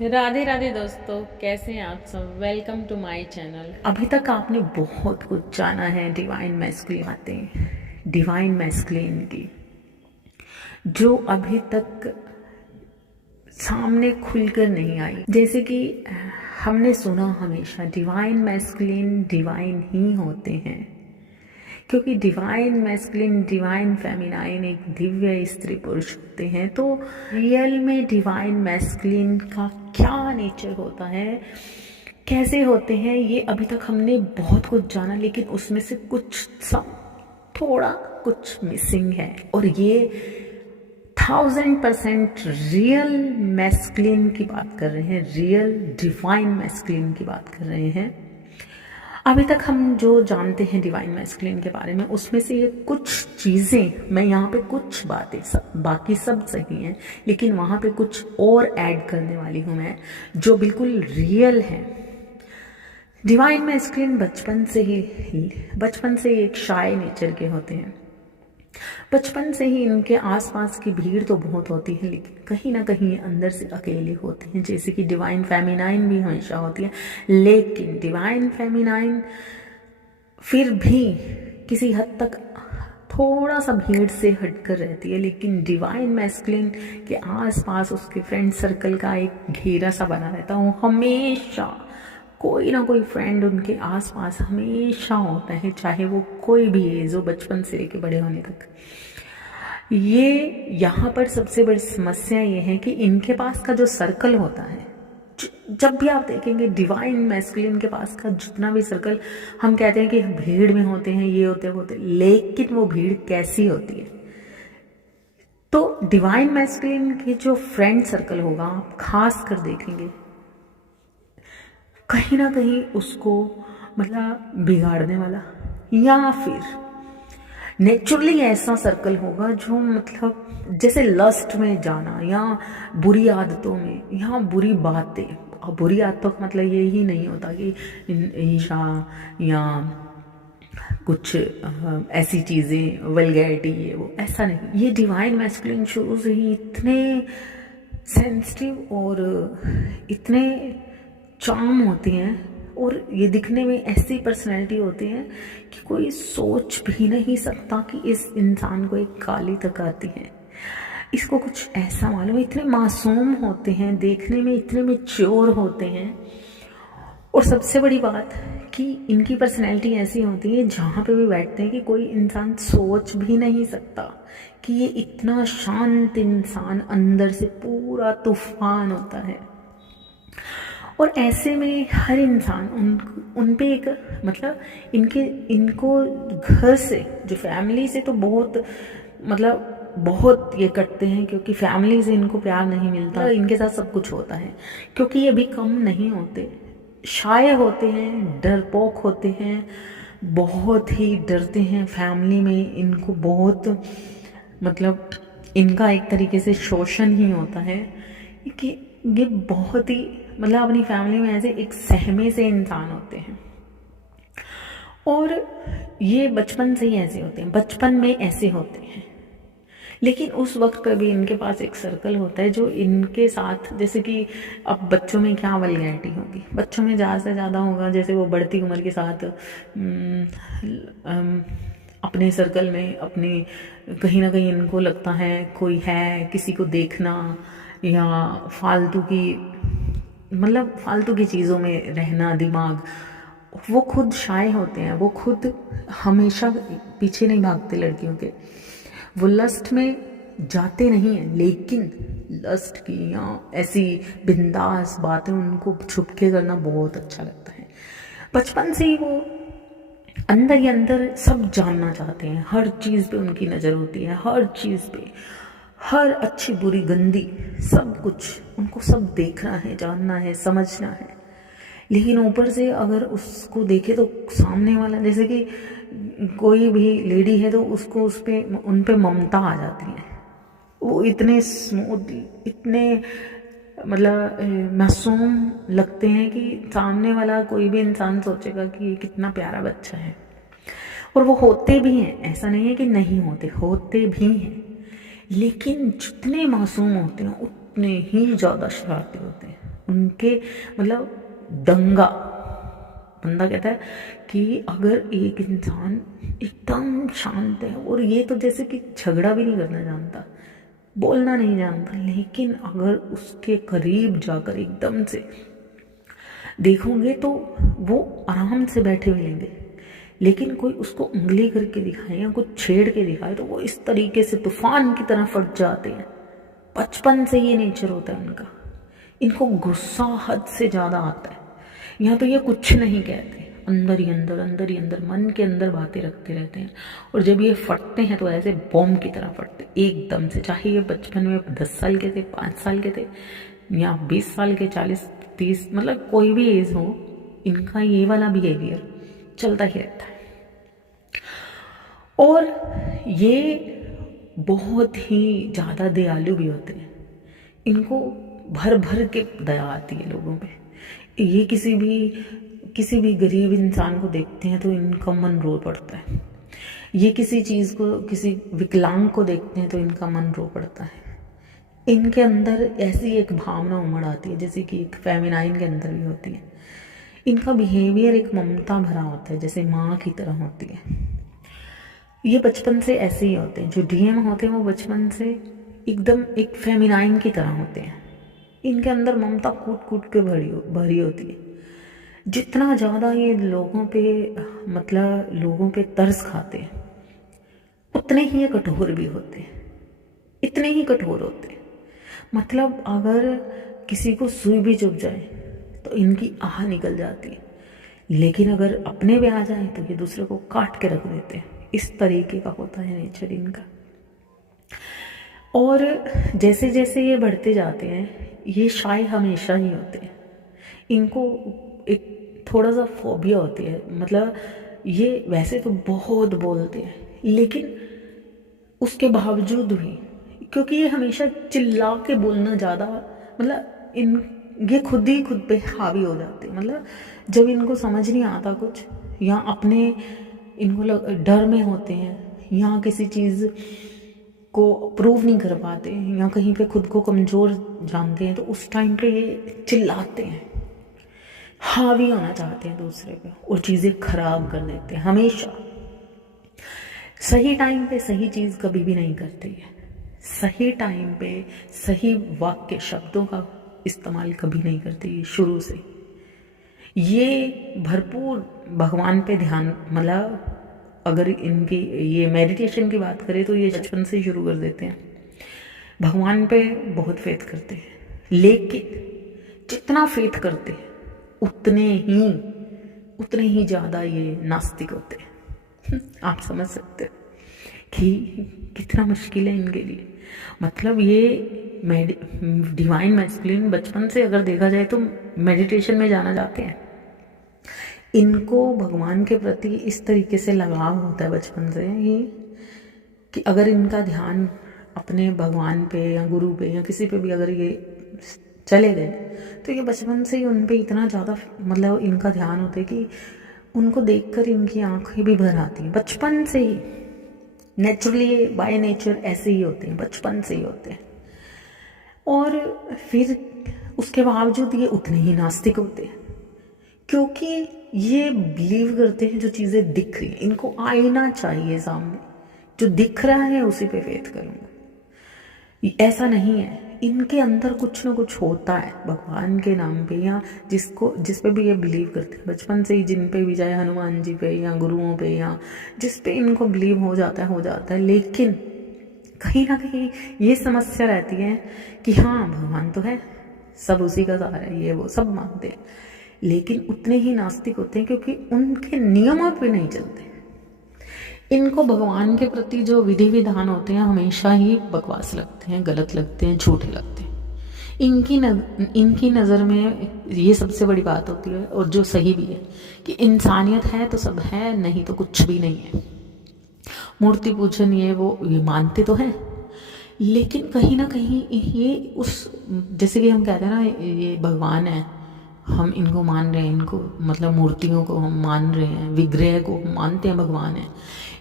राधे राधे दोस्तों, कैसे हैं आप सब। Welcome to my channel. अभी तक आपने बहुत कुछ जाना है डिवाइन मैस्कुलिन बातें, डिवाइन मैस्कुलिन की, जो अभी तक सामने खुलकर नहीं आई। जैसे कि हमने सुना हमेशा डिवाइन मैस्कुलिन डिवाइन ही होते हैं, क्योंकि डिवाइन मैस्कुलिन डिवाइन फेमिनाइन एक दिव्य स्त्री पुरुष होते हैं। तो रियल में डिवाइन मैस्कुलिन का क्या नेचर होता है, कैसे होते हैं, ये अभी तक हमने बहुत कुछ जाना, लेकिन उसमें से कुछ सब थोड़ा कुछ मिसिंग है। और ये 1000% रियल मैस्कुलिन की बात कर रहे हैं, रियल डिवाइन मैस्कुलिन की बात कर रहे हैं। अभी तक हम जो जानते हैं डिवाइन मैस्कुलिन के बारे में, उसमें से ये कुछ चीज़ें, मैं यहाँ पे कुछ बातें, बाकी सब सही हैं, लेकिन वहाँ पे कुछ और ऐड करने वाली हूँ मैं, जो बिल्कुल रियल है। डिवाइन मैस्कुलिन बचपन से एक शाय नेचर के होते हैं। बचपन से ही इनके आसपास की भीड़ तो बहुत होती है, लेकिन कहीं ना कहीं अंदर से अकेले होते हैं। जैसे कि डिवाइन फेमिनाइन भी हमेशा होती है, लेकिन डिवाइन फेमिनाइन फिर भी किसी हद तक थोड़ा सा भीड़ से हटकर रहती है, लेकिन डिवाइन मैस्कुलिन के आसपास उसके फ्रेंड सर्कल का एक घेरा सा बना रहता है। वो हमेशा कोई ना कोई फ्रेंड उनके आसपास हमेशा होता है, चाहे वो कोई भी एज हो, बचपन से लेके बड़े होने तक। ये यहाँ पर सबसे बड़ी समस्या ये है कि इनके पास का जो सर्कल होता है, जब भी आप देखेंगे डिवाइन मैस्कुलिन के पास का जितना भी सर्कल, हम कहते हैं कि भीड़ में होते हैं, ये होते हैं, वो होते हैं, लेकिन वो भीड़ कैसी होती है। तो डिवाइन मैस्कुलिन के जो फ्रेंड सर्कल होगा, आप खास कर देखेंगे, कहीं ना कहीं उसको मतलब बिगाड़ने वाला, या फिर नेचुरली ऐसा सर्कल होगा जो मतलब जैसे लस्ट में जाना, या बुरी आदतों में, या बुरी बातें। और बुरी आदतों का मतलब ये ही नहीं होता कि ईर्ष्या या कुछ ऐसी चीज़ें, वल्गैरिटी, ये वो, ऐसा नहीं। ये डिवाइन मैस्कुलिन शुरू से ही इतने सेंसिटिव और इतने चार्म होते हैं, और ये दिखने में ऐसी पर्सनैलिटी होती है कि कोई सोच भी नहीं सकता कि इस इंसान को एक काली तक आती है, इसको कुछ ऐसा मालूम है। इतने मासूम होते हैं, देखने में इतने मैच्योर होते हैं। और सबसे बड़ी बात कि इनकी पर्सनैलिटी ऐसी होती है, जहाँ पे भी बैठते हैं कि कोई इंसान सोच भी नहीं सकता कि ये इतना शांत इंसान अंदर से पूरा तूफान होता है। और ऐसे में हर इंसान उन पे एक मतलब इनको घर से, जो फैमिली से तो बहुत मतलब बहुत ये करते हैं, क्योंकि फैमिली से इनको प्यार नहीं मिलता। इनके साथ सब कुछ होता है, क्योंकि ये भी कम नहीं होते, शाय होते हैं, डरपोक होते हैं, बहुत ही डरते हैं। फैमिली में इनको बहुत मतलब इनका एक तरीके से शोषण ही होता है कि ये बहुत ही मतलब अपनी फैमिली में ऐसे एक सहमे से इंसान होते हैं। और ये बचपन से ही ऐसे होते हैं, बचपन में ऐसे होते हैं, लेकिन उस वक्त पर भी इनके पास एक सर्कल होता है जो इनके साथ, जैसे कि अब बच्चों में क्या वल्गैरिटी होगी, बच्चों में ज़्यादा से ज़्यादा होगा, जैसे वो बढ़ती उम्र के साथ अपने सर्कल में अपनी कहीं ना कहीं इनको लगता है कोई है, किसी को देखना, या फालतू की मतलब फालतू की चीज़ों में रहना, दिमाग, वो खुद शाय होते हैं, वो खुद हमेशा पीछे नहीं भागते लड़कियों के, वो लस्ट में जाते नहीं हैं, लेकिन लस्ट की या ऐसी बिंदास बातें उनको छुप के करना बहुत अच्छा लगता है। बचपन से ही वो अंदर ही अंदर सब जानना चाहते हैं, हर चीज़ पे उनकी नज़र होती है, हर चीज़ पे, हर अच्छी बुरी गंदी सब कुछ उनको सब देखना है, जानना है, समझना है। लेकिन ऊपर से अगर उसको देखे तो सामने वाला, जैसे कि कोई भी लेडी है तो उसको उन पे ममता आ जाती है, वो इतने स्मूथ, इतने मतलब मासूम लगते हैं कि सामने वाला कोई भी इंसान सोचेगा कि ये कितना प्यारा बच्चा है। और वो होते भी हैं, ऐसा नहीं है कि नहीं होते, होते भी हैं, लेकिन जितने मासूम होते हैं उतने ही ज़्यादा शरारती होते हैं, उनके मतलब दंगा। बंदा कहता है कि अगर एक इंसान एकदम शांत है और ये तो जैसे कि झगड़ा भी नहीं करना जानता, बोलना नहीं जानता, लेकिन अगर उसके करीब जाकर एकदम से देखोगे तो वो आराम से बैठे मिलेंगे, लेकिन कोई उसको उंगली करके दिखाए या कुछ छेड़ के दिखाए तो वो इस तरीके से तूफान की तरह फट जाते हैं। बचपन से ये नेचर होता है उनका। इनको गुस्सा हद से ज़्यादा आता है। यहाँ तो ये कुछ नहीं कहते, अंदर ही अंदर, अंदर ही अंदर, मन के अंदर बातें रखते रहते हैं। और जब ये फटते हैं तो ऐसे बॉम्ब की तरह फटते एकदम से। चाहे ये बचपन में 10 साल के थे, 5 साल के थे, या 20 साल के, 40, 30, मतलब कोई भी एज हो, इनका ये वाला बिहेवियर चलता ही रहता है। और ये बहुत ही ज़्यादा दयालु भी होते हैं। इनको भर भर के दया आती है लोगों पे। ये किसी भी गरीब इंसान को देखते हैं तो इनका मन रो पड़ता है। ये किसी चीज़ को, किसी विकलांग को देखते हैं तो इनका मन रो पड़ता है। इनके अंदर ऐसी एक भावना उमड़ आती है जैसे कि एक फेमिनाइन के अंदर भी होती है। इनका बिहेवियर एक ममता भरा होता है, जैसे माँ की तरह होती है। ये बचपन से ऐसे ही होते हैं। जो डीएम होते हैं वो बचपन से एकदम एक फेमिनाइन की तरह होते हैं। इनके अंदर ममता कूट कूट के भरी होती है। जितना ज़्यादा ये लोगों पे तरस खाते हैं, उतने ही ये कठोर भी होते हैं, इतने ही कठोर होते हैं। मतलब अगर किसी को सुई भी चुभ जाए तो इनकी आह निकल जाती है, लेकिन अगर अपने पे आ जाए तो ये दूसरे को काट के रख देते हैं। इस तरीके का होता है नेचर इनका। और जैसे जैसे ये बढ़ते जाते हैं, ये शाय हमेशा ही होते हैं। इनको एक थोड़ा सा फोबिया होती है। मतलब ये वैसे तो बहुत बोलते हैं, लेकिन उसके बावजूद भी, क्योंकि ये हमेशा चिल्ला के बोलना ज़्यादा, मतलब ये खुद ही खुद पे हावी हो जाते हैं। मतलब जब इनको समझ नहीं आता कुछ, या अपने इनको डर में होते हैं, या किसी चीज़ को प्रूव नहीं कर पाते, या कहीं पे खुद को कमज़ोर जानते हैं, तो उस टाइम पे ये चिल्लाते हैं, हावी होना चाहते हैं दूसरे पे और चीज़ें खराब कर देते हैं। हमेशा सही टाइम पे सही चीज़ कभी भी नहीं करते है। सही टाइम पे सही वाक्य शब्दों का इस्तेमाल कभी नहीं करते ये शुरू से। ये भरपूर भगवान पे ध्यान, मतलब अगर इनकी ये मेडिटेशन की बात करें तो ये बचपन से ही शुरू कर देते हैं। भगवान पे बहुत फेथ करते हैं, लेकिन जितना फेथ करते हैं उतने ही ज़्यादा ये नास्तिक होते हैं। आप समझ सकते हैं कि कितना मुश्किल है इनके लिए। मतलब ये डिवाइन मैस्कुलिन बचपन से अगर देखा जाए तो मेडिटेशन में जाना चाहते हैं। इनको भगवान के प्रति इस तरीके से लगाव होता है बचपन से ही कि अगर इनका ध्यान अपने भगवान पे या गुरु पे या किसी पे भी अगर ये चले गए तो ये बचपन से ही उन पे इतना ज़्यादा, मतलब इनका ध्यान होता है कि उनको देखकर इनकी आंखें भी भर आती हैं। बचपन से ही नेचुरली, बाय नेचर ऐसे ही होते हैं, बचपन से ही होते हैं। और फिर उसके बावजूद ये उतने ही नास्तिक होते हैं, क्योंकि ये बिलीव करते हैं जो चीज़ें दिख रही हैं, इनको आईना चाहिए सामने, जो दिख रहा है उसी पे फेथ करूँगा। ऐसा नहीं है, इनके अंदर कुछ ना कुछ होता है भगवान के नाम पे, या जिस पे भी ये बिलीव करते हैं बचपन से ही, जिन पे भी, चाहे हनुमान जी पे या गुरुओं पे, या जिस पे इनको बिलीव हो जाता है। लेकिन कहीं ना कहीं ये समस्या रहती है कि हाँ भगवान तो है, सब उसी का सहारा है, ये वो सब मानते हैं, लेकिन उतने ही नास्तिक होते हैं क्योंकि उनके नियमों पे नहीं चलते। इनको भगवान के प्रति जो विधि विधान होते हैं हमेशा ही बकवास लगते हैं, गलत लगते हैं, झूठे लगते हैं। इनकी नज़र में ये सबसे बड़ी बात होती है, और जो सही भी है, कि इंसानियत है तो सब है, नहीं तो कुछ भी नहीं है। मूर्ति पूजन ये मानते तो हैं, लेकिन कहीं ना कहीं ये जैसे कि हम कहते हैं ना, ये भगवान है, हम इनको मान रहे हैं, इनको मतलब मूर्तियों को हम मान रहे हैं, विग्रह को हम मानते हैं भगवान है,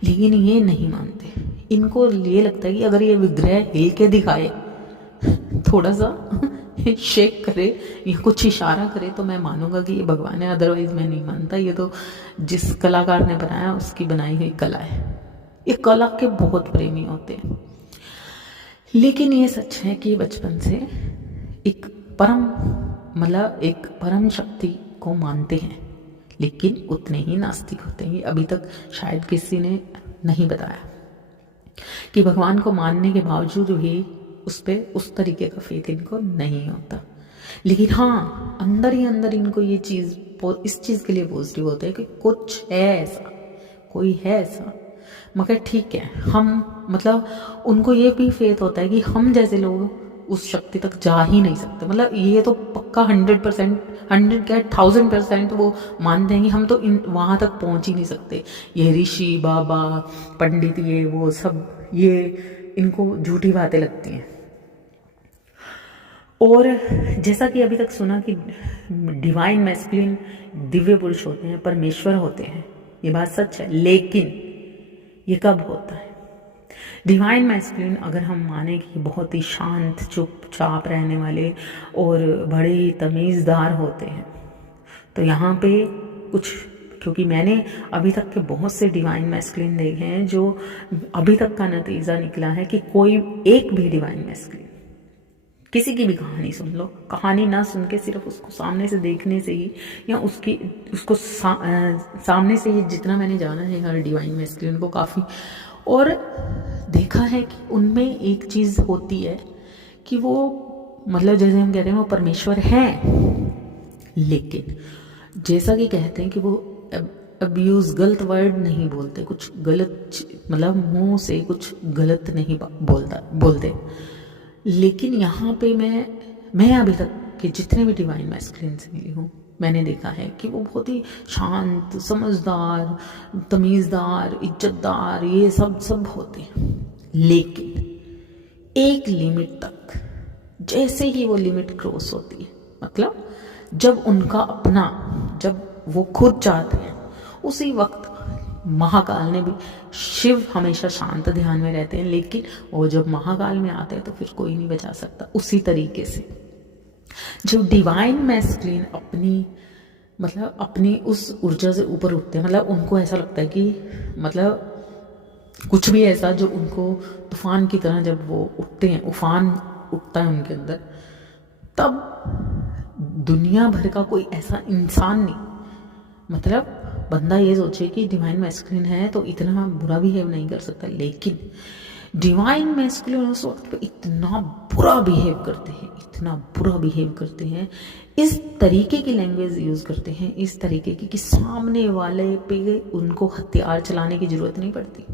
लेकिन ये नहीं मानते। इनको ये लगता है कि अगर ये विग्रह हिल के दिखाए, थोड़ा सा शेक करे या कुछ इशारा करे तो मैं मानूंगा कि ये भगवान है, अदरवाइज मैं नहीं मानता। ये तो जिस कलाकार ने बनाया उसकी बनाई हुई कला है। ये कला के बहुत प्रेमी होते हैं। लेकिन ये सच है कि बचपन से एक परम शक्ति को मानते हैं, लेकिन उतने ही नास्तिक होते हैं। अभी तक शायद किसी ने नहीं बताया कि भगवान को मानने के बावजूद भी उस पर उस तरीके का फेथ इनको नहीं होता। लेकिन हाँ, अंदर ही अंदर इनको ये चीज़ इस चीज़ के लिए पॉजिटिव होते हैं कि कुछ है ऐसा, कोई है ऐसा। मगर ठीक है, हम उनको ये भी फेथ होता है कि हम जैसे लोग उस शक्ति तक जा ही नहीं सकते। ये तो पक्का 100%, 100 क्या 1000% वो मानते हैं कि हम तो वहाँ तक पहुँच ही नहीं सकते। ये ऋषि बाबा पंडित ये वो सब, ये इनको झूठी बातें लगती हैं। और जैसा कि अभी तक सुना कि डिवाइन मैस्कुलिन दिव्य पुरुष होते हैं, परमेश्वर होते हैं, ये बात सच है। लेकिन ये कब होता है? डिवाइन मैस्कुलिन अगर हम माने कि बहुत ही शांत चुपचाप रहने वाले और बड़े ही तमीज़दार होते हैं, तो यहाँ पे कुछ, क्योंकि मैंने अभी तक के बहुत से डिवाइन मैस्कुलिन देखे हैं, जो अभी तक का नतीजा निकला है कि कोई एक भी डिवाइन मैस्कुलिन, किसी की भी कहानी सुन लो, कहानी ना सुन के सिर्फ उसको सामने से देखने से ही या उसको सामने से ही जितना मैंने जाना है हर डिवाइन मैस्कुलिन को काफ़ी, और देखा है कि उनमें एक चीज़ होती है कि वो जैसे हम कहते हैं वो परमेश्वर हैं, लेकिन जैसा कि कहते हैं कि वो अब्यूज़ गलत वर्ड नहीं बोलते, कुछ गलत मुंह से कुछ गलत नहीं बोलते। लेकिन यहाँ पे मैं अभी तक के जितने भी डिवाइन मैस्कुलिन से मिली हूँ, मैंने देखा है कि वो बहुत ही शांत, समझदार, तमीज़दार, इज्जतदार, ये सब होते हैं। लेकिन एक लिमिट तक, जैसे ही वो लिमिट क्रॉस होती है, जब वो खुद चाहते हैं, उसी वक्त महाकाल ने भी, शिव हमेशा शांत ध्यान में रहते हैं, लेकिन वो जब महाकाल में आते हैं तो फिर कोई नहीं बचा सकता। उसी तरीके से जब डिवाइन मैस्कुलिन अपनी उस ऊर्जा से ऊपर उठते हैं, उनको ऐसा लगता है कि कुछ भी ऐसा जो उनको तूफान की तरह जब वो उठते हैं, उफान उठता है उनके अंदर, तब दुनिया भर का कोई ऐसा इंसान नहीं, बंदा ये सोचे कि डिवाइन मैस्कुलिन है तो इतना बुरा बिहेव नहीं कर सकता, लेकिन डिवाइन मैस्कुलिन उस वक्त पे इतना बुरा बिहेव करते हैं, इस तरीके की लैंग्वेज यूज़ करते हैं, इस तरीके की कि सामने वाले पे उनको हथियार चलाने की ज़रूरत नहीं पड़ती।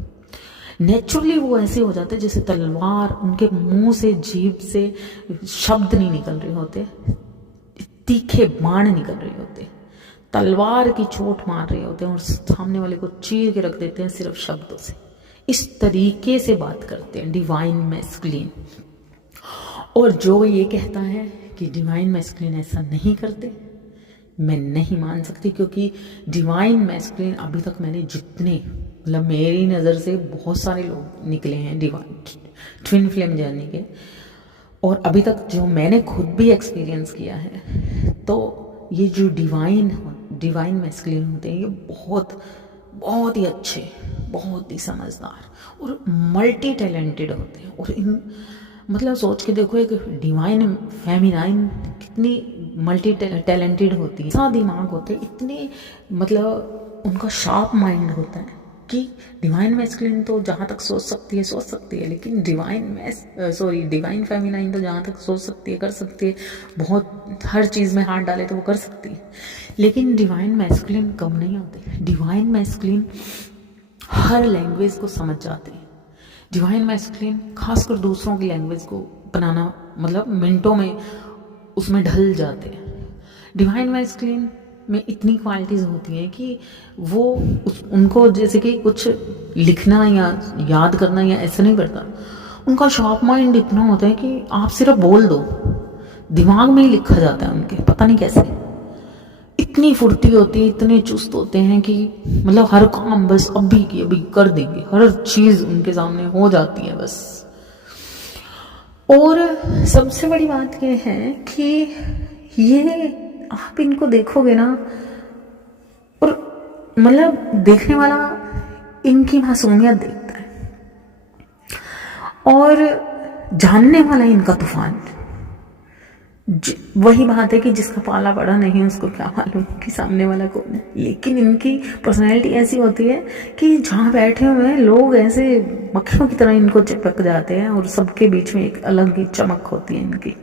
नेचुरली वो ऐसे हो जाते जैसे तलवार, उनके मुंह से, जीभ से शब्द नहीं निकल रहे होते, तीखे बाण निकल रहे होते, तलवार की चोट मार रहे होते हैं और सामने वाले को चीर के रख देते हैं सिर्फ शब्दों से। इस तरीके से बात करते हैं डिवाइन मैस्कुलिन। और जो ये कहता है कि डिवाइन मैस्कुलिन ऐसा नहीं करते, मैं नहीं मान सकती, क्योंकि डिवाइन मैस्कुलिन अभी तक मैंने जितने मेरी नज़र से बहुत सारे लोग निकले हैं डिवाइन ट्विन फ्लेम जर्नी के, और अभी तक जो मैंने खुद भी एक्सपीरियंस किया है, तो ये जो डिवाइन मैस्कुलिन होते हैं, ये बहुत ही अच्छे, बहुत ही समझदार और मल्टी टैलेंटेड होते हैं। और सोच के देखो, एक डिवाइन फेमिनाइन कितनी मल्टी टैलेंटेड होती है, ऐसा दिमाग होते हैं, इतने उनका शार्प माइंड होता है कि डिवाइन मैस्कुलिन तो जहाँ तक सोच सकती है, लेकिन डिवाइन फेमिनाइन तो जहाँ तक सोच सकती है, कर सकती है, बहुत हर चीज़ में हाथ डाले तो वो कर सकती है। लेकिन डिवाइन मैस्कुलिन कम नहीं होते। डिवाइन मैस्कुलिन हर लैंग्वेज को समझ जाते हैं। डिवाइन मैस्कुलिन खासकर दूसरों की लैंग्वेज को बनाना, मिनटों में उसमें ढल जाते हैं। डिवाइन मैस्कुलिन में इतनी क्वालिटीज़ होती हैं कि वो उनको जैसे कि कुछ लिखना या याद करना या ऐसा नहीं पड़ता, उनका शार्प माइंड इतना होता है कि आप सिर्फ बोल दो, दिमाग में ही लिखा जाता है उनके, पता नहीं कैसे। इतनी फुर्ती होती है, इतने चुस्त होते हैं कि हर काम बस अभी की अभी कर देंगे, हर चीज़ उनके सामने हो जाती है बस। और सबसे बड़ी बात यह है कि ये आप इनको देखोगे ना, और मतलब देखने वाला इनकी मासूमियत देखता है और जानने वाला इनका तूफान। वही बात है कि जिसका पाला पड़ा नहीं उसको क्या मालूम कि सामने वाला कौन है। लेकिन इनकी पर्सनैलिटी ऐसी होती है कि जहाँ बैठे हुए हैं लोग ऐसे मक्खियों की तरह इनको चिपक जाते हैं, और सबके बीच में एक अलग ही चमक होती है इनकी,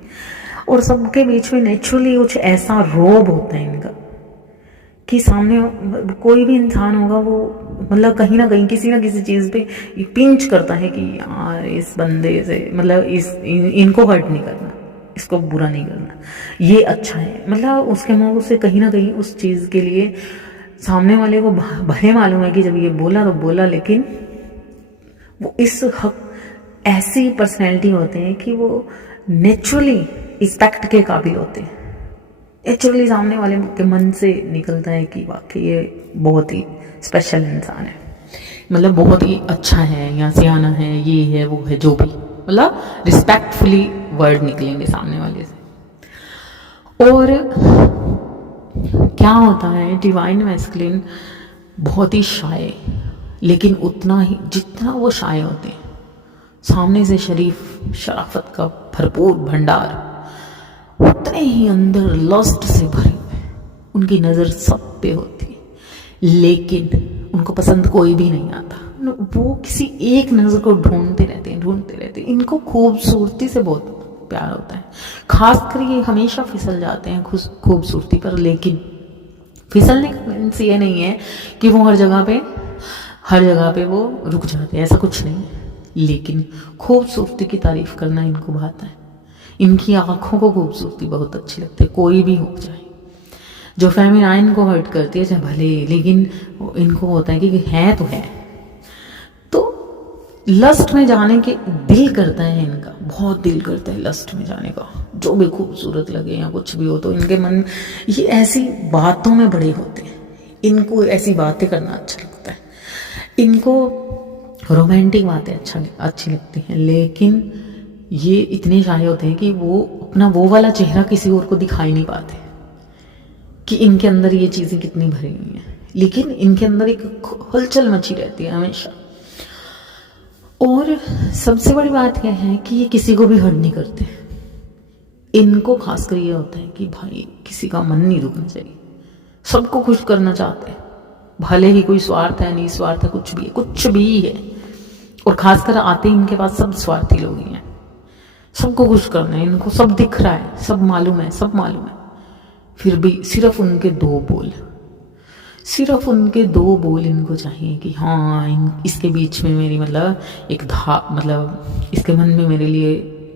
और सबके बीच में नेचुरली कुछ ऐसा रोब होता है इनका कि सामने कोई भी इंसान होगा वो मतलब कहीं ना कहीं किसी ना किसी चीज़ पे पिंच करता है कि यार इस बंदे से मतलब इनको हर्ट नहीं करना, इसको बुरा नहीं करना, ये अच्छा है। मतलब उसके मुंह से कहीं ना कहीं उस चीज़ के लिए सामने वाले को भले मालूम है कि जब ये बोला तो बोला, लेकिन वो इस हक ऐसी पर्सनैलिटी होते हैं कि वो नेचुरली रिस्पेक्ट के काबिल होते हैं। नेचुरली सामने वाले के मन से निकलता है कि वाकई ये बहुत ही स्पेशल इंसान है, मतलब बहुत ही अच्छा है या सियाना है, ये है वो है, जो भी मतलब रिस्पेक्टफुली वर्ड निकलेंगे सामने वाले से। और क्या होता है, डिवाइन मैस्कुलिन बहुत ही शाय, लेकिन उतना ही जितना वो शाय होते हैं सामने से शरीफ शराफत का भरपूर भंडार, उतने ही अंदर लस्ट से भरे हुए। उनकी नज़र सब पे होती है, लेकिन उनको पसंद कोई भी नहीं आता। वो किसी एक नज़र को ढूंढते रहते हैं। इनको खूबसूरती से बहुत प्यार होता है, खासकर ये हमेशा फिसल जाते हैं खूबसूरती पर। लेकिन फिसलने का मीन्स ये नहीं है कि वो हर जगह पे वो रुक जाते हैं, ऐसा कुछ नहीं है। लेकिन खूबसूरती की तारीफ करना इनको भाता है। इनकी आंखों को खूबसूरती बहुत अच्छी लगती है, कोई भी हो जाए। जो फेमिनाइन को हर्ट करती है चाहे भले, लेकिन इनको होता है कि है तो है। तो लस्ट में जाने के दिल करता है इनका, बहुत दिल करता है लस्ट में जाने का, जो भी खूबसूरत लगे या कुछ भी हो। तो इनके मन ये ऐसी बातों में बड़े होते हैं, इनको ऐसी बातें करना अच्छा लगता है, इनको रोमांटिक बातें अच्छी लगती हैं। लेकिन ये इतने शाय होते हैं कि वो अपना वो वाला चेहरा किसी और को दिखाई नहीं पाते कि इनके अंदर ये चीज़ें कितनी भरी हुई हैं। लेकिन इनके अंदर एक हलचल मची रहती है हमेशा। और सबसे बड़ी बात यह है कि ये किसी को भी हर्ट नहीं करते। इनको खासकर ये होता है कि भाई किसी का मन नहीं दुखना चाहिए, सबको खुश करना चाहते हैं, भले ही कोई स्वार्थ है नहीं स्वार्थ है, कुछ भी है। और खासकर आते ही इनके पास सब स्वार्थी लोग ही हैं, सबको खुश करना है इनको, सब दिख रहा है, सब मालूम है। फिर भी सिर्फ उनके दो बोल इनको चाहिए कि हाँ इसके बीच में मेरी मतलब इसके मन में मेरे लिए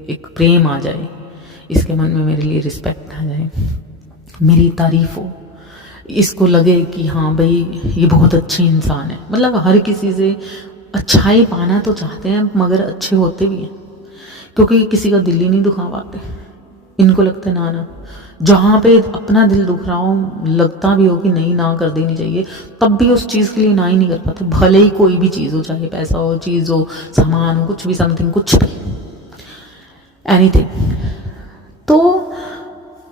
एक प्रेम आ जाए, इसके मन में मेरे लिए रिस्पेक्ट आ जाए, मेरी तारीफ हो, इसको लगे कि हाँ भाई ये बहुत अच्छे इंसान है। मतलब हर किसी से अच्छाई पाना तो चाहते हैं, मगर अच्छे होते भी हैं, क्योंकि किसी का दिल ही नहीं दुखा पाते। इनको लगता है ना जहाँ पे अपना दिल दुख रहा हो, लगता भी हो कि नहीं ना कर देनी चाहिए, तब भी उस चीज़ के लिए ना ही नहीं कर पाते, भले ही कोई भी चीज़ हो, चाहे पैसा हो, चीज़ हो, सामान हो, कुछ भी, समथिंग, कुछ भी, एनीथिंग। तो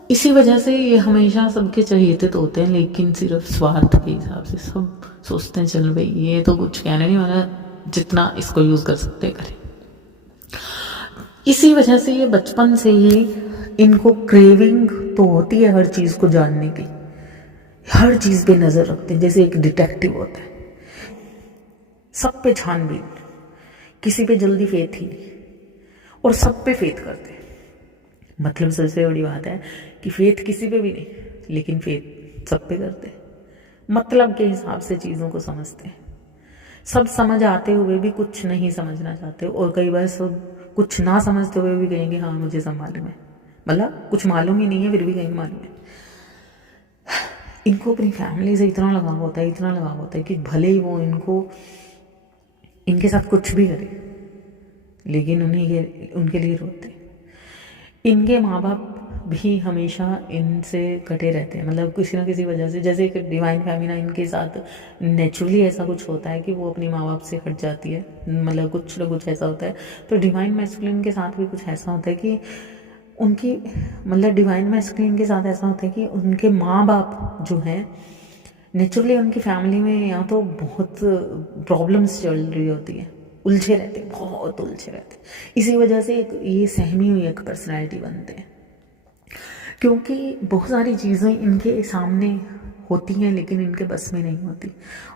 इसी वजह से ये हमेशा सबके चहेते तो होते हैं, लेकिन सिर्फ स्वार्थ के हिसाब से सब सोचते हैं चल भाई ये तो कुछ कहने नहीं वाला, जितना इसको यूज़ कर सकते करें। इसी वजह से ये बचपन से ही इनको क्रेविंग तो होती है हर चीज़ को जानने की, हर चीज़ पे नज़र रखते हैं, जैसे एक डिटेक्टिव होता है, सब पे छानबीन, किसी पे जल्दी फेथ ही नहीं, और सब पे फेथ करते हैं। मतलब सबसे बड़ी बात है कि फेथ किसी पे भी नहीं, लेकिन फेथ सब पे करते हैं। मतलब के हिसाब से चीज़ों को समझते हैं, सब समझ आते हुए भी कुछ नहीं समझना चाहते, और कई बार सब कुछ ना समझते हुए भी कहेंगे हाँ मुझे सब मालूम है, मतलब कुछ मालूम ही नहीं है फिर भी कहेंगे मालूम है। इनको अपनी फैमिली से इतना लगाव होता है कि भले ही वो इनके साथ कुछ भी करे, लेकिन उनके लिए रोते। इनके माँ बाप भी हमेशा इनसे कटे रहते हैं, मतलब किसी ना किसी वजह से। जैसे कि डिवाइन फेमिनाइन के साथ नेचुरली ऐसा कुछ होता है कि वो अपने माँ बाप से हट जाती है, मतलब कुछ ना कुछ ऐसा होता है। तो डिवाइन मैस्कुलिन के साथ भी कुछ ऐसा होता है कि उनकी, मतलब डिवाइन मैस्कुलिन के साथ ऐसा होता है कि उनके माँ बाप जो हैं नेचुरली उनकी फैमिली में या तो बहुत प्रॉब्लम्स चल रही होती है, उलझे रहते, बहुत उलझे रहते। इसी वजह से एक ये सहमी हुई एक पर्सनैलिटी बनते हैं, क्योंकि बहुत सारी चीज़ें इनके सामने होती हैं लेकिन इनके बस में नहीं होती।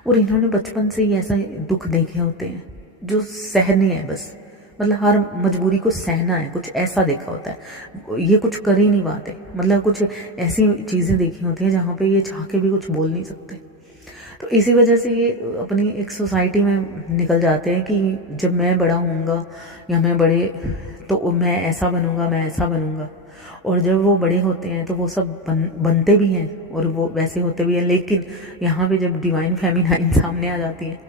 और इन्होंने बचपन से ही ऐसा दुख देखे होते हैं जो सहने हैं बस, मतलब हर मजबूरी को सहना है, कुछ ऐसा देखा होता है। ये कुछ कर ही नहीं पाते, मतलब कुछ ऐसी चीज़ें देखी होती हैं जहाँ पे ये चाह के भी कुछ बोल नहीं सकते। तो इसी वजह से ये अपनी एक सोसाइटी में निकल जाते हैं कि जब मैं बड़ा होऊंगा या मैं बड़े, तो मैं ऐसा बनूंगा, मैं ऐसा बनूंगा। और जब वो बड़े होते हैं तो वो सब बनते भी हैं और वो वैसे होते भी हैं। लेकिन यहाँ पे जब डिवाइन फेमिनाइन सामने आ जाती है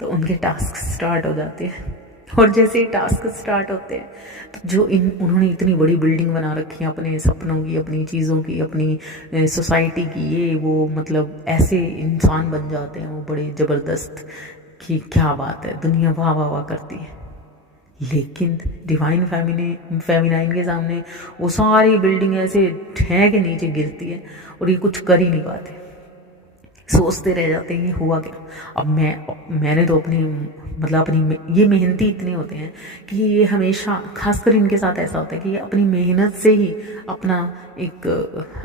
तो उनके टास्क स्टार्ट हो जाते हैं। और जैसे ही टास्क स्टार्ट होते हैं तो जो उन्होंने इतनी बड़ी बिल्डिंग बना रखी है अपने सपनों की, अपनी चीज़ों की, अपनी सोसाइटी की, ये वो, मतलब ऐसे इंसान बन जाते हैं वो बड़े ज़बरदस्त कि क्या बात है, दुनिया वाह वाह वाह करती है। लेकिन डिवाइन फेमिनाइन के सामने वो सारी बिल्डिंग ऐसे ठह के नीचे गिरती है और ये कुछ कर ही नहीं पाते, सोचते रह जाते हैं ये हुआ क्या। अब मैंने तो अपनी, मतलब अपनी, ये मेहनती इतने होते हैं कि ये हमेशा, खासकर इनके साथ ऐसा होता है कि ये अपनी मेहनत से ही अपना एक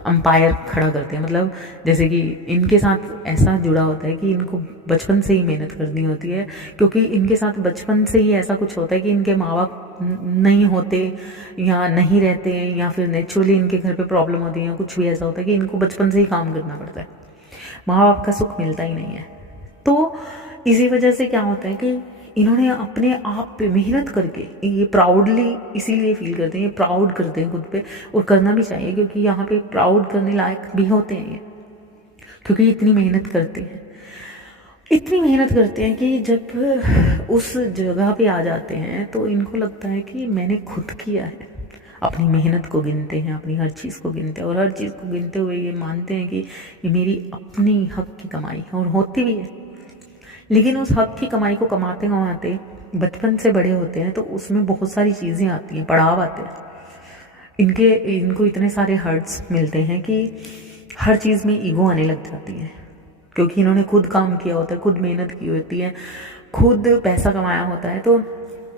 अंपायर खड़ा करते हैं। मतलब जैसे कि इनके साथ ऐसा जुड़ा होता है कि इनको बचपन से ही मेहनत करनी होती है, क्योंकि इनके साथ बचपन से ही ऐसा कुछ होता है कि इनके माँ बाप नहीं होते या नहीं रहते, या फिर नेचुरली इनके घर पे प्रॉब्लम होती है, या कुछ भी ऐसा होता है कि इनको बचपन से ही काम करना पड़ता है, माँ बाप का सुख मिलता ही नहीं है। तो इसी वजह से क्या होता है कि इन्होंने अपने आप पे मेहनत करके, ये प्राउडली इसीलिए फील करते हैं, ये प्राउड करते हैं खुद पे, और करना भी चाहिए क्योंकि यहाँ पे प्राउड करने लायक भी होते हैं ये, क्योंकि इतनी मेहनत करते हैं, इतनी मेहनत करते हैं कि जब उस जगह पे आ जाते हैं तो इनको लगता है कि मैंने खुद किया है। अपनी मेहनत को गिनते हैं, अपनी हर चीज़ को गिनते हैं, और हर चीज़ को गिनते हुए ये मानते हैं कि ये मेरी अपनी हक की कमाई है, और होती भी है। लेकिन उस हक की कमाई को कमाते कमाते बचपन से बड़े होते हैं तो उसमें बहुत सारी चीज़ें आती हैं, पड़ाव आते हैं। इनको इतने सारे हर्ट्स मिलते हैं कि हर चीज़ में ईगो आने लग जाती है, क्योंकि इन्होंने खुद काम किया होता है, खुद मेहनत की होती है, खुद पैसा कमाया होता है, तो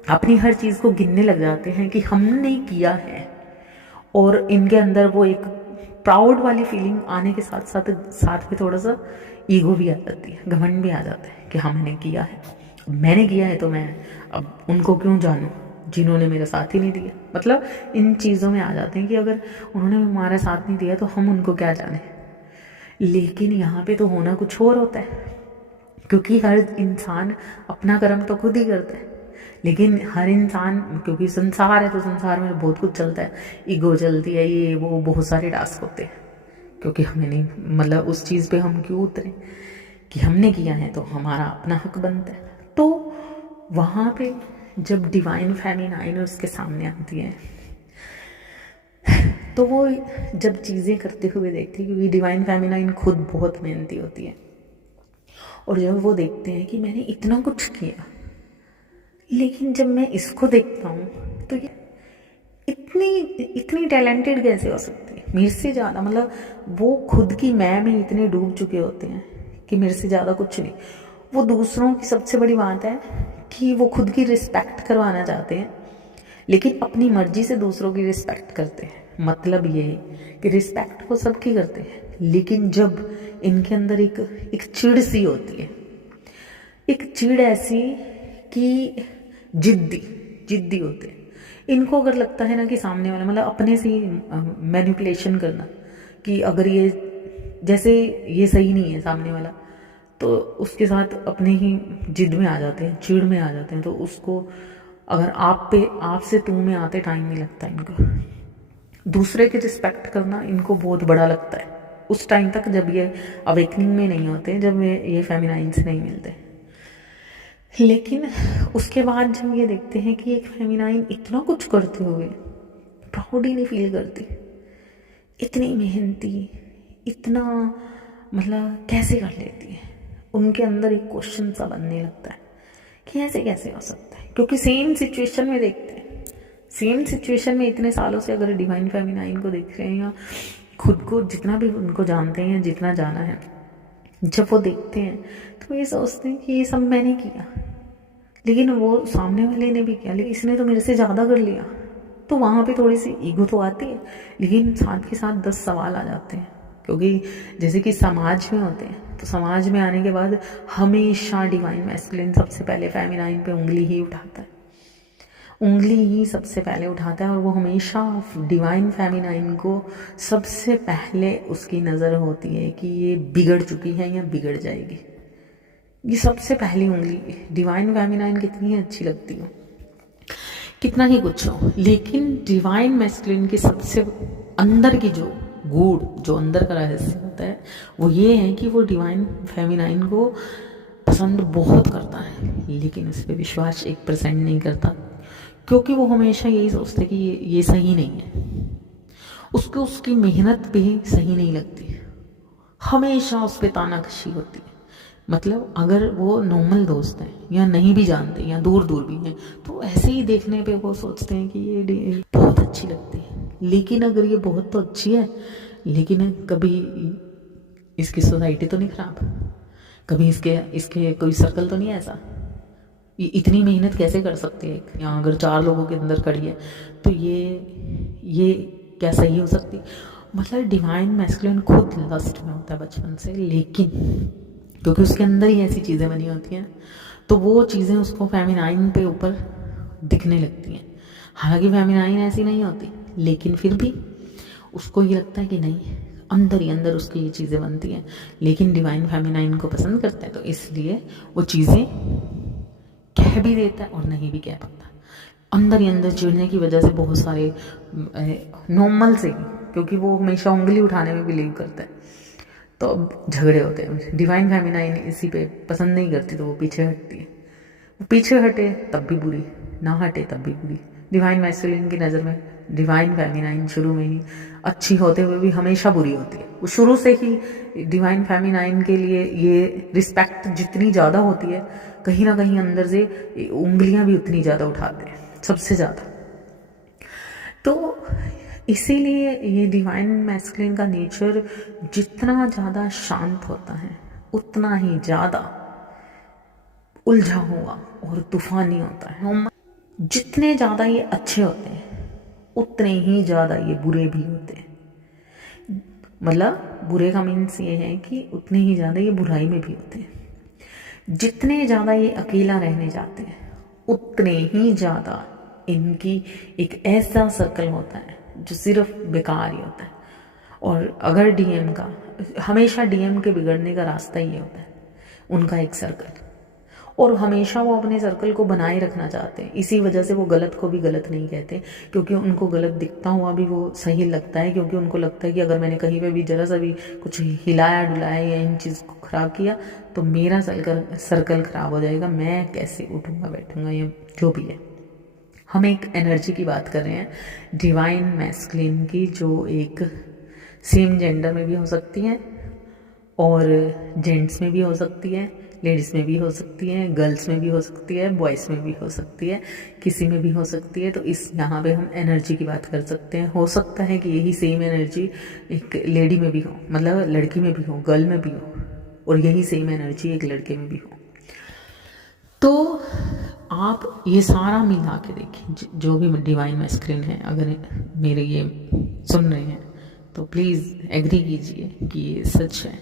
अपनी हर चीज़ को गिनने लग जाते हैं कि हमने किया है। और इनके अंदर वो एक प्राउड वाली फीलिंग आने के साथ साथ में थोड़ा सा ईगो भी आ जाती है, घमंड भी आ जाता है कि हाँ मैंने किया है, मैंने किया है तो मैं अब उनको क्यों जानूं जिन्होंने मेरा साथ ही नहीं दिया। मतलब इन चीज़ों में आ जाते हैं कि अगर उन्होंने हमारा साथ नहीं दिया तो हम उनको क्या जाने। लेकिन यहाँ पे तो होना कुछ और होता है, क्योंकि हर इंसान अपना कर्म तो खुद ही करता है। लेकिन हर इंसान, क्योंकि संसार है तो संसार में बहुत कुछ चलता है, ईगो चलती है, ये वो बहुत सारे टास्क होते हैं, क्योंकि हमें नहीं, मतलब उस चीज़ पे हम क्यों उतरे कि हमने किया है तो हमारा अपना हक बनता है। तो वहाँ पे जब डिवाइन फेमिनाइन उसके सामने आती है तो वो जब चीज़ें करते हुए देखती है, क्योंकि डिवाइन फेमिनाइन खुद बहुत मेहनती होती है, और जब वो देखते हैं कि मैंने इतना कुछ किया, लेकिन जब मैं इसको देखता हूँ तो ये इतनी टैलेंटेड कैसे हो सकती है, मेरे से ज़्यादा, मतलब वो खुद की मैं में इतने डूब चुके होते हैं कि मेरे से ज़्यादा कुछ नहीं। वो दूसरों की, सबसे बड़ी बात है कि वो खुद की रिस्पेक्ट करवाना चाहते हैं, लेकिन अपनी मर्जी से दूसरों की रिस्पेक्ट करते हैं। मतलब ये है कि रिस्पेक्ट वो सबकी करते हैं, लेकिन जब इनके अंदर एक चिढ़ सी होती है, एक चिढ़ ऐसी कि जिद्दी होते हैं। इनको अगर लगता है ना कि सामने वाला, मतलब अपने से ही मैनिपुलेशन करना, कि अगर ये, जैसे ये सही नहीं है सामने वाला, तो उसके साथ अपने ही जिद में आ जाते हैं, चिढ़ में आ जाते हैं। तो उसको अगर आपसे तू में आते टाइम नहीं लगता इनको, दूसरे की रिस्पेक्ट करना इनको बहुत बड़ा लगता है उस टाइम तक, जब ये अवेकनिंग में नहीं होते, जब ये फेमिनाइन से नहीं मिलते। लेकिन उसके बाद जब ये देखते हैं कि एक फेमिनाइन इतना कुछ करते हुए प्राउड ही नहीं फील करती, इतनी मेहनती, इतना मतलब कैसे कर लेती है। उनके अंदर एक क्वेश्चन सा बनने लगता है कि ऐसे कैसे हो सकता है, क्योंकि सेम सिचुएशन में देखते हैं, सेम सिचुएशन में इतने सालों से अगर डिवाइन फेमिनाइन को देख रहे हैं या खुद को जितना भी उनको जानते हैं, जितना जाना है, जब वो देखते हैं तो ये सोचते हैं कि ये सब मैंने किया, लेकिन वो सामने वाले ने भी किया, लेकिन इसने तो मेरे से ज़्यादा कर लिया। तो वहाँ पे थोड़ी सी ईगो तो आती है, लेकिन साथ के साथ 10 सवाल आ जाते हैं, क्योंकि जैसे कि समाज में होते हैं, तो समाज में आने के बाद हमेशा डिवाइन मैस्कुलिन सबसे पहले फेमिनाइन पे उंगली ही उठाता है, उंगली ही सबसे पहले उठाता है, और वो हमेशा डिवाइन फेमिनाइन को सबसे पहले उसकी नज़र होती है कि ये बिगड़ चुकी है या बिगड़ जाएगी। ये सबसे पहली उंगली डिवाइन फेमिनाइन कितनी ही अच्छी लगती हो, कितना ही कुछ हो, लेकिन डिवाइन मैस्कुलिन की सबसे अंदर की जो गूढ़, जो अंदर का रहस्य होता है, वो ये है कि वो डिवाइन फेमिनाइन को पसंद बहुत करता है, लेकिन उस पर विश्वास 1% नहीं करता, क्योंकि वो हमेशा यही सोचते कि ये सही नहीं है, उसको उसकी मेहनत भी सही नहीं लगती, हमेशा उस पर तानाकशी होती है। मतलब अगर वो नॉर्मल दोस्त हैं या नहीं भी जानते या दूर दूर भी हैं, तो ऐसे ही देखने पे वो सोचते हैं कि ये बहुत अच्छी लगती है, लेकिन अगर ये बहुत तो अच्छी है, लेकिन कभी इसकी सोसाइटी तो नहीं खराब, कभी इसके कोई सर्कल तो नहीं है ऐसा, ये इतनी मेहनत कैसे कर सकती है, यहाँ अगर 4 लोगों के अंदर खड़ी है तो ये क्या सही हो सकती। मतलब डिवाइन मैस्कुलिन खुद लस्ट में होता है बचपन से, लेकिन क्योंकि उसके अंदर ही ऐसी चीज़ें बनी होती हैं, तो वो चीज़ें उसको फेमिनाइन पे ऊपर दिखने लगती हैं। हालांकि फेमिनाइन ऐसी नहीं होती, लेकिन फिर भी उसको ये लगता है कि नहीं, अंदर ही अंदर उसकी ये चीज़ें बनती हैं, लेकिन डिवाइन फेमिनाइन को पसंद करता है, तो इसलिए वो चीज़ें कह भी देता है और नहीं भी कह पाता। अंदर ही अंदर चिढ़ने की वजह से बहुत सारे नॉर्मल से ही, क्योंकि वो हमेशा उंगली उठाने में बिलीव करता है, तो झगड़े होते हैं। डिवाइन फेमिनाइन इसी पे पसंद नहीं करती, तो वो पीछे हटती है, वो पीछे हटे तब भी बुरी, ना हटे तब भी बुरी। डिवाइन मैस्कुलिन की नज़र में डिवाइन फेमिनाइन शुरू में ही अच्छी होते हुए भी हमेशा बुरी होती है। वो शुरू से ही डिवाइन फेमिनाइन के लिए ये रिस्पेक्ट जितनी ज़्यादा होती है, कहीं ना कहीं अंदर से उंगलियां भी उतनी ज़्यादा उठाते हैं, सबसे ज़्यादा। तो इसीलिए ये डिवाइन मैस्कुलिन का नेचर जितना ज़्यादा शांत होता है, उतना ही ज़्यादा उलझा हुआ और तूफानी होता है। जितने ज़्यादा ये अच्छे होते हैं, उतने ही ज़्यादा ये बुरे भी होते हैं। मतलब बुरे का मीन्स ये है कि उतने ही ज़्यादा ये बुराई में भी होते हैं। जितने ज़्यादा ये अकेला रहने जाते हैं, उतने ही ज़्यादा इनकी एक ऐसा सर्कल होता है जो सिर्फ बेकार ही होता है। और अगर डीएम का, हमेशा डीएम के बिगड़ने का रास्ता ही होता है उनका एक सर्कल, और हमेशा वो अपने सर्कल को बनाए रखना चाहते हैं। इसी वजह से वो गलत को भी गलत नहीं कहते, क्योंकि उनको गलत दिखता हुआ भी वो सही लगता है, क्योंकि उनको लगता है कि अगर मैंने कहीं पे भी जरा सा भी कुछ हिलाया डुलाया या इन चीज़ को ख़राब किया तो मेरा सर्कल ख़राब हो जाएगा, मैं कैसे उठूँगा बैठूँगा, या जो भी है। हम एक एनर्जी की बात कर रहे हैं, डिवाइन मैस्कुलिन की, जो एक सेम जेंडर में भी हो सकती है और जेंट्स में भी हो सकती है, लेडीज़ में भी हो सकती है, गर्ल्स में भी हो सकती है, बॉयज़ में भी हो सकती है, किसी में भी हो सकती है। तो इस यहाँ पे हम एनर्जी की बात कर सकते हैं। हो सकता है कि यही सेम एनर्जी एक लेडी में भी हो, मतलब लड़की में भी हो, गर्ल में भी हो, और यही सेम एनर्जी एक लड़के में भी हो। तो आप ये सारा मिला के देखिए, जो भी डिवाइन मैस्कुलिन है, अगर मेरे ये सुन रहे हैं तो प्लीज़ एग्री कीजिए कि ये सच है,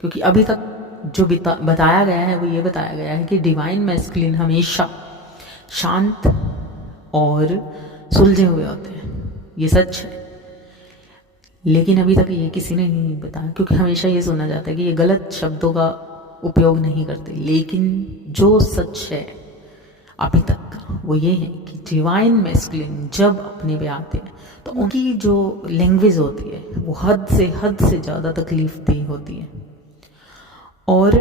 क्योंकि अभी तक जो बताया गया है वो ये बताया गया है कि डिवाइन मैस्कुलिन हमेशा शांत और सुलझे हुए होते हैं, ये सच है। लेकिन अभी तक ये किसी ने नहीं बताया, क्योंकि हमेशा ये सुना जाता है कि ये गलत शब्दों का उपयोग नहीं करते। लेकिन जो सच है अभी तक का वो ये है कि डिवाइन मैस्कुलिन जब अपने पे आते हैं तो उनकी जो लैंग्वेज होती है वो हद से ज़्यादा तकलीफ दी होती है। और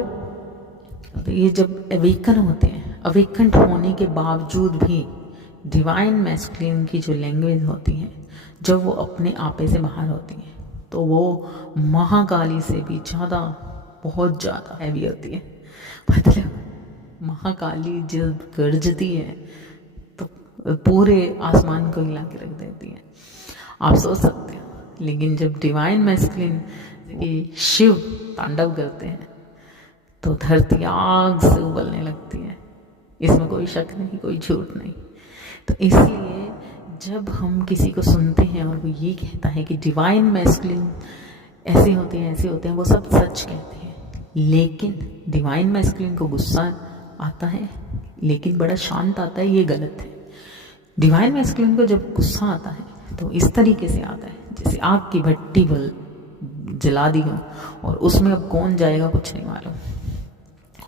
ये जब अवेकन होते हैं, अवेकन होने के बावजूद भी डिवाइन मैस्कुलिन की जो लैंग्वेज होती है, जब वो अपने आपे से बाहर होती है, तो वो महाकाली से भी ज़्यादा, बहुत ज़्यादा हैवी होती है। मतलब महाकाली जब गरजती है तो पूरे आसमान को हिला के रख देती है, आप सोच सकते हो। लेकिन जब डिवाइन मैस्कुलिन की शिव तांडव करते हैं तो धरती आग से उबलने लगती है, इसमें कोई शक नहीं, कोई झूठ नहीं। तो इसलिए जब हम किसी को सुनते हैं और वो ये कहता है कि डिवाइन मैस्कुलिन ऐसे होते हैं, ऐसे होते हैं, वो सब सच कहते हैं। लेकिन डिवाइन मैस्कुलिन को गुस्सा आता है लेकिन बड़ा शांत आता है, ये गलत है। डिवाइन मैस्कुलिन को जब गुस्सा आता है तो इस तरीके से आता है जैसे आग की भट्टी जला दी हो और उसमें अब कौन जाएगा कुछ नहीं मालूम।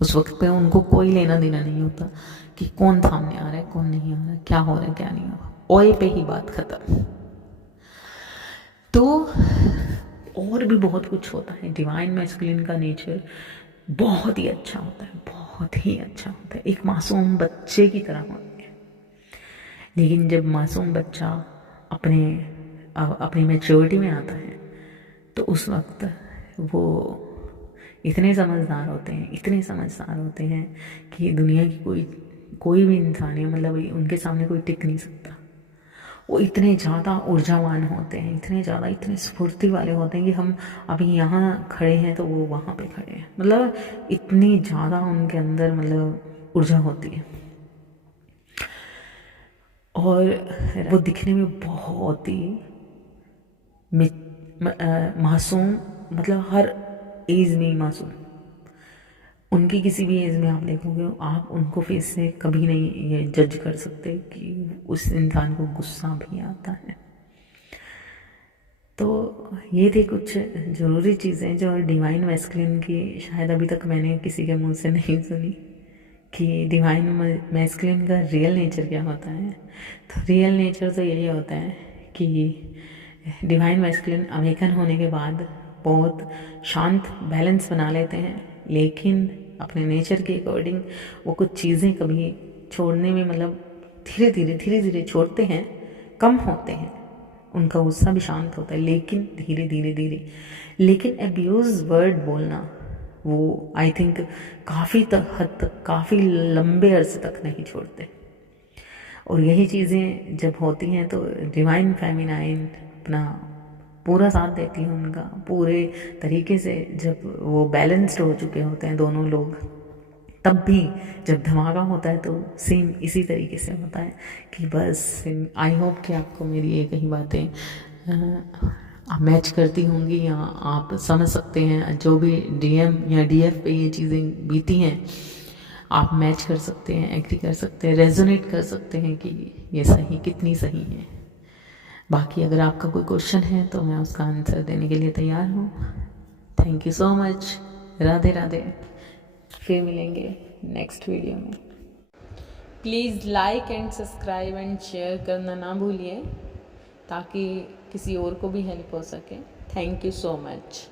उस वक्त पे उनको कोई लेना देना नहीं होता कि कौन सामने आ रहा है, कौन नहीं आ रहा है, क्या हो रहा है, क्या नहीं हो रहा, ओए पे ही बात खत्म। तो और भी बहुत कुछ होता है। डिवाइन मैस्कुलिन का नेचर बहुत ही अच्छा होता है, बहुत ही अच्छा होता है, एक मासूम बच्चे की तरह होता है। लेकिन जब मासूम बच्चा अपनी मैच्योरिटी में आता है तो उस वक्त वो इतने समझदार होते हैं, इतने समझदार होते हैं कि दुनिया की कोई भी इंसान है, मतलब उनके सामने कोई टिक नहीं सकता। वो इतने ज़्यादा ऊर्जावान होते हैं, इतने स्फूर्ति वाले होते हैं कि हम अभी यहाँ खड़े हैं तो वो वहाँ पे खड़े हैं, मतलब इतनी ज़्यादा उनके अंदर मतलब ऊर्जा होती है। और वो दिखने में बहुत ही मासूम, मतलब हर एज में ही मासूम। उनकी किसी भी एज में आप देखोगे, आप उनको फेस से कभी नहीं ये जज कर सकते कि उस इंसान को गुस्सा भी आता है। तो ये थी कुछ ज़रूरी चीज़ें जो डिवाइन मैस्कुलिन की शायद अभी तक मैंने किसी के मुंह से नहीं सुनी कि डिवाइन मैस्कुलिन का रियल नेचर क्या होता है। तो रियल नेचर तो यही होता है कि डिवाइन मैस्कुलिन अवेकन होने के बाद बहुत शांत बैलेंस बना लेते हैं, लेकिन अपने नेचर के अकॉर्डिंग वो कुछ चीज़ें कभी छोड़ने में मतलब धीरे धीरे छोड़ते हैं, कम होते हैं, उनका गुस्सा भी शांत होता है, लेकिन धीरे। लेकिन अब्यूज़ वर्ड बोलना वो आई थिंक काफ़ी हद तक, काफ़ी लंबे अरसे तक नहीं छोड़ते। और यही चीज़ें जब होती हैं तो डिवाइन फेमिनाइन अपना पूरा साथ देती है उनका पूरे तरीके से। जब वो बैलेंस्ड हो चुके होते हैं दोनों लोग, तब भी जब धमाका होता है तो सेम इसी तरीके से होता है कि बस आई होप कि आपको मेरी ये कही बातें मैच करती होंगी या आप समझ सकते हैं। जो भी DM या DF पे ये चीज़ें बीती हैं आप मैच कर सकते हैं, एग्री कर सकते हैं, रेजोनेट कर सकते हैं कि ये सही कितनी सही है। बाकी अगर आपका कोई क्वेश्चन है तो मैं उसका आंसर देने के लिए तैयार हूँ। Thank you so much. Radhe Radhe. फिर मिलेंगे नेक्स्ट वीडियो में। Please like and subscribe and share करना ना भूलिए ताकि किसी और को भी हेल्प हो सके। Thank you so much.